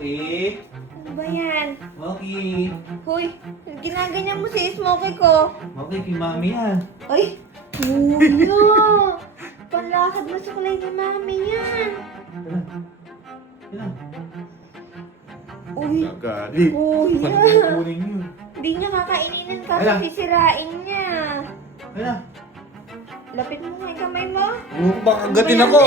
Smokey? Ano ba yan? Smokey? Hoy, ginaganyan mo si Smokey ko. Smokey, kay mami yan. Ay, kuya. Panlakad mo sa kulay ni mami yan. Yan. Uy, Gagali. kuya. Kunin yun. Hindi niya kakaininin kasi Ala. sisirain niya. Ano? Lapit mo nga yung kamay mo. Baka gatin ako.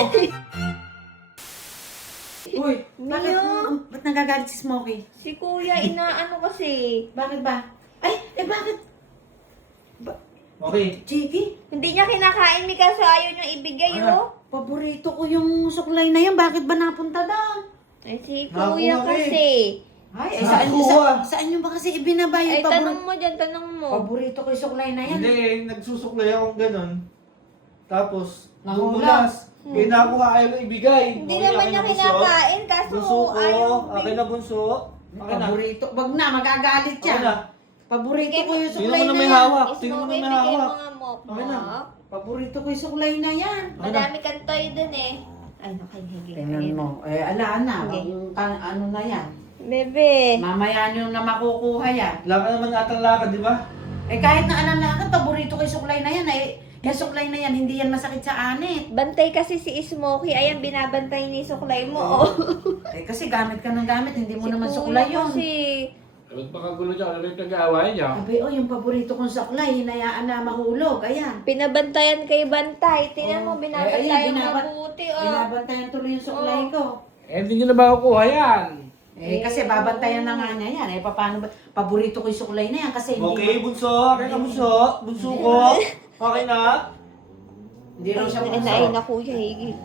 Uy, bakit, Mio. ba't nagagalit si Smokey? Si kuya, inaano kasi. Bakit ba? Ay, bakit? Okay. Chiki, Hindi niya kinakain ni kaso ayaw niyang ibigay, Ala. oh. paborito ko yung suklay na yan. Bakit ba napunta doon? Ay, si Nakuha kuya ka kasi. Ay, Nakuha. saan nyo ba kasi ibinaba Ay, yung tanong mo dyan, tanong mo. paborito ko yung suklay na yan? Hindi, nagsusuklay akong ganun. Tapos, Nahulog. bumulas. Eh, nakuha ayaw na ibigay. Hindi Okay, naman akin niya na bunso. kinakain kaso Bunso ko. ayaw Akin na bunso. Akin na. Paborito. Wag na, magagalit Akin yan. na. Paborito ko yung Sino suklay mo na na may yan. hawak? Sino mo na Smokey, may bigay mo hawak? nga mo. Okay na. Paborito ko yung suklay na yan. Madami kang toy dun eh. Ay, nakahigil. Tingnan mo. Ala na. Okay. Ano na yan? Bebe. Mamaya nyo na makukuha yan. Laka naman atang lakad, di ba? Kahit na alam lakad, paborito ko yung suklay na yan. Yung suklay na yan, hindi yan masakit sa anit. Bantay kasi si Smokey. Ayan, binabantay ni Suklay mo. Oh. Kasi gamit ka ng gamit, hindi mo Si naman kuya suklay yun. kasi. Ba't makagulo dyan? Ano yung nag-aaway niya? Sabi, yung paborito kong suklay, hinayaan na mahulog. Ayan. Pinabantayan kay Bantay. Tingnan mo, Oh. binabantayan Ayan, mabuti. Oh. Binabantayan tuloy yung suklay ko. Hindi nyo na makukuha yan. Kasi babantayan na nga niya yan. Paano ba? Paborito ko yung suklay na yan kasi hindi, Okay, bunso. Akin na bunso. Bunso ko. Okay na. hindi raw siya Ay, bunso. na kuya, higil.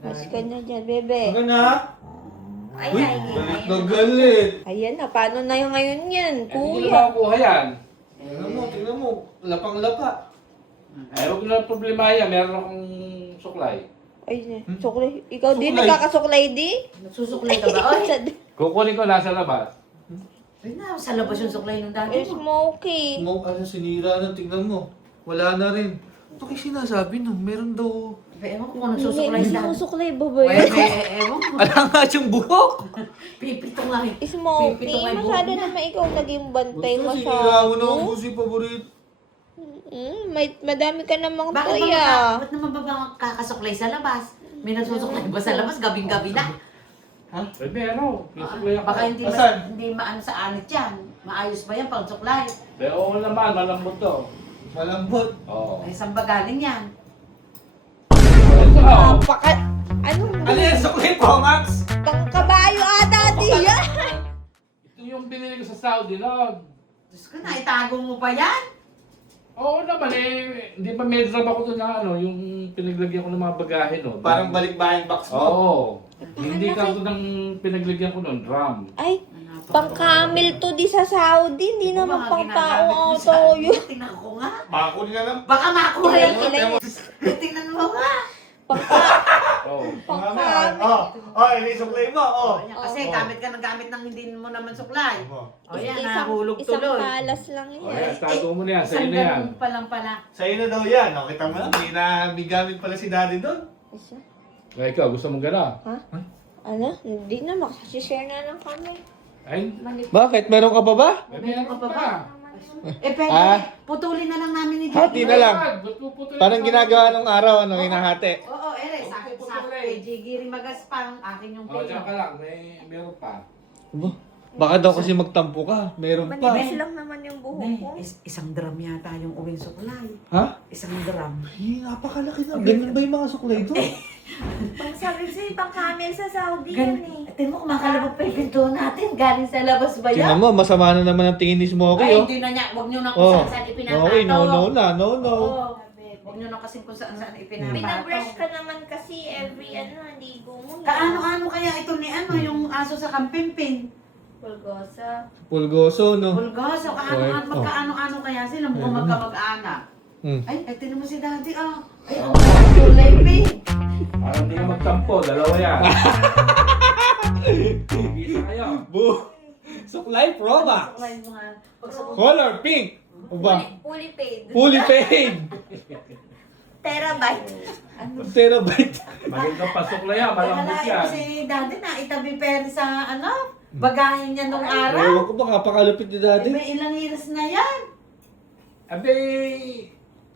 Mas ka na dyan, bebe. Okay na. Ay, Uy, naigil. galit na galit. Ayan na, paano na yung ngayon yan, Hindi nyo na kuya? makukuha yan. Tingnan mo. Lapang-lapa. Ay, huwag na problema yan. Meron akong suklay. Ay, suklay. Ikaw din, Suklay. nagkakasuklay di? Nagsusuklay ka ba? Oy, Kukunin ko nasa labas. ay na, sa labas yung suklay ng Ay, dati mo. Smokey. Smoke, sinira na. Tingnan mo. Wala na rin. Ito kayo sinasabi no. Meron daw. Ewan ko kung nagsusuklay Hindi, sa dati. susuklay ba ba Well, yun? ewan ko. Ala nga siyang buhok. Pipito nga eh. Smokey, Pipito nga yung masyado buhok niya. naman ikaw naging bantay Bunso, sinira mo na ang masyado. busi paborito. Madami ka namang Bakit toy ba ah. ba't naman ba kakasuklay sa labas? May nagsusuklay ba sa labas? Gabing-gabi na. Eh, meron. May suklay ako. Baka hindi Asan? hindi maano sa anit yan. Maayos ba yan pag suklay? Eh, oo naman. Malambot to. Malambot. Oo. Ay, saan ba galing yan? Ito, oh. Ano? Ano yan? Suklay po, Max? Pang kabayo ata di yan. Ito yung binili ko sa Saudi, Lord. Diyos ko na, itago mo pa yan? Oo naman eh. Hindi pa may drop ako doon na ano, yung pinaglagyan ko ng mga bagahe no. Parang balikbayan box mo. Oo. Hindi ka ito ng pinaglagyan ko noon, drum. Ay, pang camel to di sa Saudi. Hindi naman pang tao auto yun. Tingnan ko nga. Makakuli na lang. Baka makulay. Ilan- Tingnan mo nga. Oo. Pang Mga camel. ini suklay mo. Oh. Kasi gamit ka ng gamit ng hindi mo naman suklay. O yan, Isang- nahulog Isang tuloy. palas lang Oh, yan. yan, tago mo na yan. Sa'yo Isang na yan. ganun pa lang pala. Sa'yo na daw yan. O, kita mo lang. May gamit pala si daddy doon. Isa. Eh, ikaw, gusto mong gala? Ha? Ano? Hindi na, makasishare na lang kami. Ay, Bakit? Meron ka pa ba? meron ka pa. Pwede, putulin na lang namin ni Hati Jiggy. na lang. Ba't puputulin Parang ka? ginagawa nung araw, hinahati. Oo, ere, sakit sa kay Jiggy Rimagaspan, akin yung Oh, diyan ka pera. lang. Meron pa. Baka daw kasi magtampo ka. Meron pa. Manipis lang naman yung buhok ko. Isang drum yata yung uwing suklay. Ha? Isang drum. Ay, napakalaki na. Ganun ba yung mga suklay doon? Pang sabi sa'yo, pang camel sa Saudi yan eh. Tingnan mo, kumakalabog pa yung pintuan natin. Galing sa labas ba yan? Tingnan mo, masama na naman ang tingin ni Smokey, Ay, oh. hindi na niya. Huwag niyo na kung Oh. saan ipinapato. Okay, no na, no. Oo. Huwag niyo na kasi kung saan ipinapato. Binabrush ka naman kasi every ligo mo. Kaano-ano kaya ito ni ano, yung aso sa kampimpin? Pulgosa. Pulgoso, no? Bulgoso, kaano-ano, Oh. magkaano-ano kaya sila, mukhang magkamag-anak. Hmm. Ay, tingnan mo si daddy, ah. Ay, ang kulay pink. Parang hindi ka magtampo. Dalawa yan. Isa kayo. Suklay Pro Max. Kulay mga, pag sa Color pink. O ba? Fully paid. Fully paid. Terabyte. Terabyte. Maganda pasok na yan, malambot Wala yan. si Daddy na itabi pero sa bagahin niya nung araw. Ewan ko ba, kapakalupit ni Eh, Daddy. may ilang years na yan. Abe,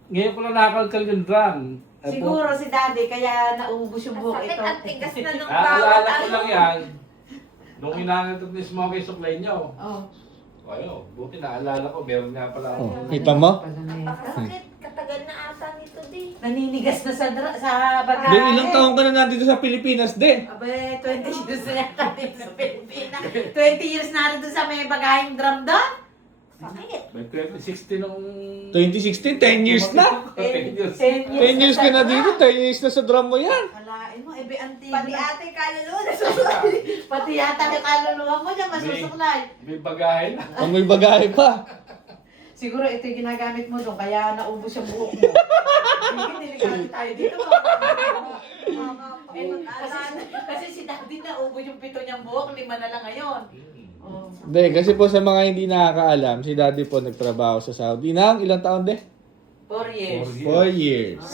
ngayon ko na nakakalkal yung drum. Siguro si Daddy kaya naubos yung buhok Sakit ito. at tigas na nung Naalala bawat ko lang yan. Nung inangatot ni Smokey suklay niyo. Oh. Ayo, buti naalala ko, meron nga pala ako. Oh, kita mo? Bakit? Katagal na ata nito di. Naninigas na sa Di, bagahe. ilang taon ka na nandito sa Pilipinas, din? Abe, 20 years na yata dito sa Pilipinas. 20 years na rin doon sa may bagaheng drum doon. Sakit. May 2016 nung... 2016, 10 years na. 10 years. 10 years ka na dito, 10 years na sa drum mo yan. Kalain mo, ebe antig. Pati ate kaluluwa na Pati yata yung kaluluwa mo dyan, masusuklay. May bagahe na. Ang may bagahe pa. Siguro ito yung ginagamit mo doon, kaya naubos yung buhok mo. Hindi, delikado tayo dito. Kasi si Daddy naubos yung 7 niyang buhok, 5 na lang ngayon. Oh. Hindi, kasi po sa mga hindi nakakaalam, si Daddy po nagtrabaho sa Saudi ng ilang taon, de? 4 years. 4 years.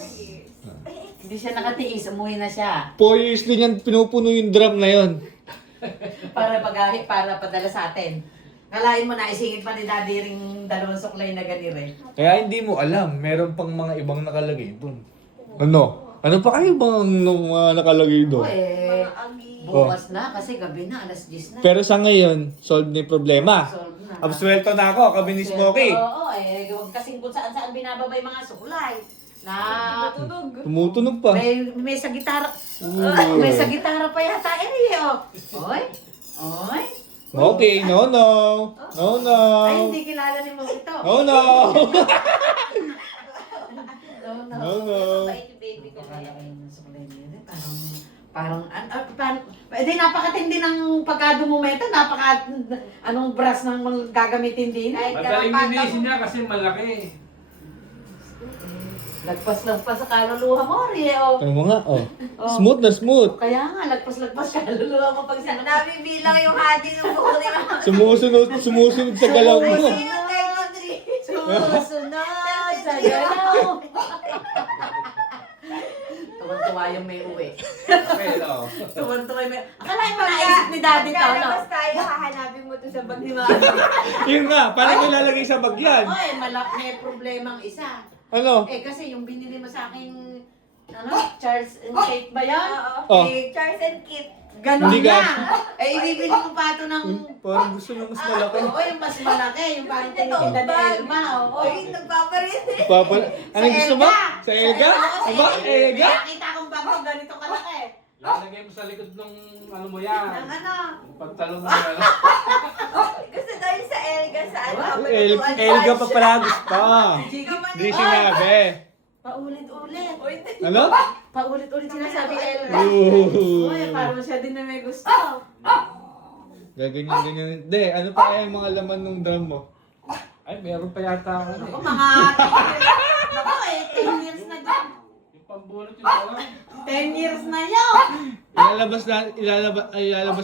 Hindi siya nakatiis, umuwi na siya. 4 years din yan pinupuno yung drum na yon. Para pagahi, para padala sa atin. Kalain mo na, isingit pa ni Daddy ring 2 suklay na ganire. Kaya hindi mo alam, meron pang mga ibang nakalagay doon. Ano? Ano pa kayo bang mga nakalagay O doon? eh, agi. bukas na kasi gabi na, alas 10 na. Pero sa ngayon, solve na yung problema. Solve na. Absuelto na ako, kami ni Smokey. Oo, eh, huwag kasing kung saan binababay mga suklay. Na Tumutunog pa. may sa gitara. Ooh. May sa gitara pa yata eh, oh. Oy. Oy. Okay, no, no. No, no. Ay, hindi kilala ni mo ito. No, no. No, no. No, no. Bait yung baby ko na yan. Di napakatindi ng pagkadumumento, anong brass nang gagamitin din. Kahit Madaling karapat linisin ako. niya kasi malaki. Lagpas sa kaluluwa mo, Rie, oh. Ano mo nga, oh. Oh. Smooth na smooth. Kaya nga, lagpas kaluluwa mo pag sinabi. Nabibilang yung hati ng buko ni Mama. Sumusunod sa galaw mo. Sino 33? Susunod sa galaw. Tuwan-tuwa yung may uwi. Okay, no. Tuwan-tuwa yung may... Akalain mo naisip ni Daddy to, no? Pagkalabas tayo, hahanapin mo to sa bag ni Mama. Yun nga, paano ko ilalagay sa bag yan? Oy, may problemang isa. Ano? Eh, kasi yung binili mo sa akin, Charles and Kate ba yan? Oh. Eh, Charles and Kit. ganun Hindi ka- na. Eh, ibibili ko pa ito ng... Parang gusto ng mas malaki. Oo, yung mas malaki. Yung parang Ito, tinitinda ni bag. Elma. Oo. Oy, nagpaparin. Papa, ano gusto mo? Sa Elga? Oo, Aba, Elga? May nakita akong bago ganito kalaki. Lalagay mo sa likod ng ano mo yan. Ang ano? Yung pantalon mo yan. Gusto daw yung sa Elga sa ano? Elga pa pala gusto. Chico man. Hindi sinabi. Paulit-ulit. Uy, Ano? Paulit-ulit sinasabi Elma. Ooh. Uy, parang siya din na may gusto. Gaganyan. Hindi, ano pa kaya yung mga laman ng drum mo? Ay, meron pa yata ako. Ako, Eh. mga... Ako eh, 10 years na din. Yung pambunot yung dalawa. 10 years na yun. Ilalabas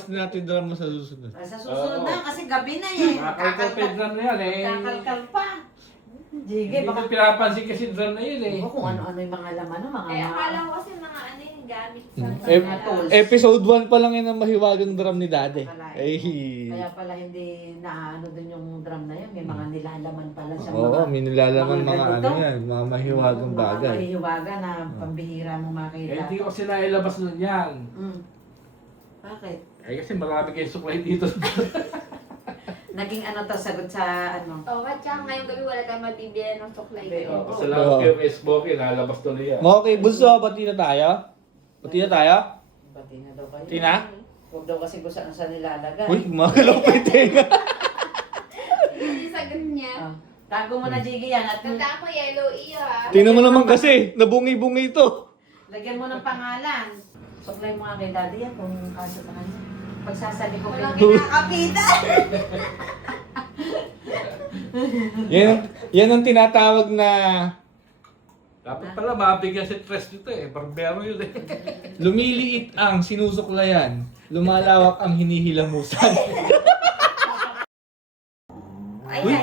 na natin yung drum mo sa susunod. Sa susunod Oo. na, kasi gabi na eh. Nakakalped drum na yan eh. Kakalkal pa. Jige, Hindi baka... ko pinapansin kasi drum na yun eh. Ako kung ano-ano yung mga laman, no? Mga... Eh, akala ko kasi mga ano yung gamit sa Mga tools. Episode 1 pa lang yun ang mahiwagang drum ni Daddy. Ay. Kaya pala hindi naano dun yung drum na yun. May mga nilalaman pala siya. Oo, may nilalaman mga mga ganito. ano yan, mga mahiwagang bagay. Mga mahihiwaga na pambihira mo Eh, makita. hindi ko kasi nailabas nun yan. Bakit? Eh, kasi marami kayong suklay dito. Naging ano to, sagot sa ano? Oh, at saka ngayong gabi wala tayong mabibili ng suklay. Oo. Salamat kayo kay Smokey, lalabas tuloy yan. Okay, bunso, bati na tayo? Bati na tayo? Pati na daw kayo. Tina? Huwag daw kasi kung saan nilalagay. Uy, makalaw pa yung tenga. Hindi sagot niya. Ah, tago mo na, Jiggy, yan. At Tanda ko yellow iyo ha. Tingnan mo naman kasi, nabungi-bungi ito. lagyan mo ng pangalan. Suklay mo nga kay Daddy yan kung kaso sa kanya. Pagsasabi ko kay Walang kinakapitan. Yan ang tinatawag na Dapat pala mabigyan si Tres dito eh. Barbero yun eh. lumiliit ang sinusuklayan, lumalawak ang hinihilamusan. Ay, Uy, ay.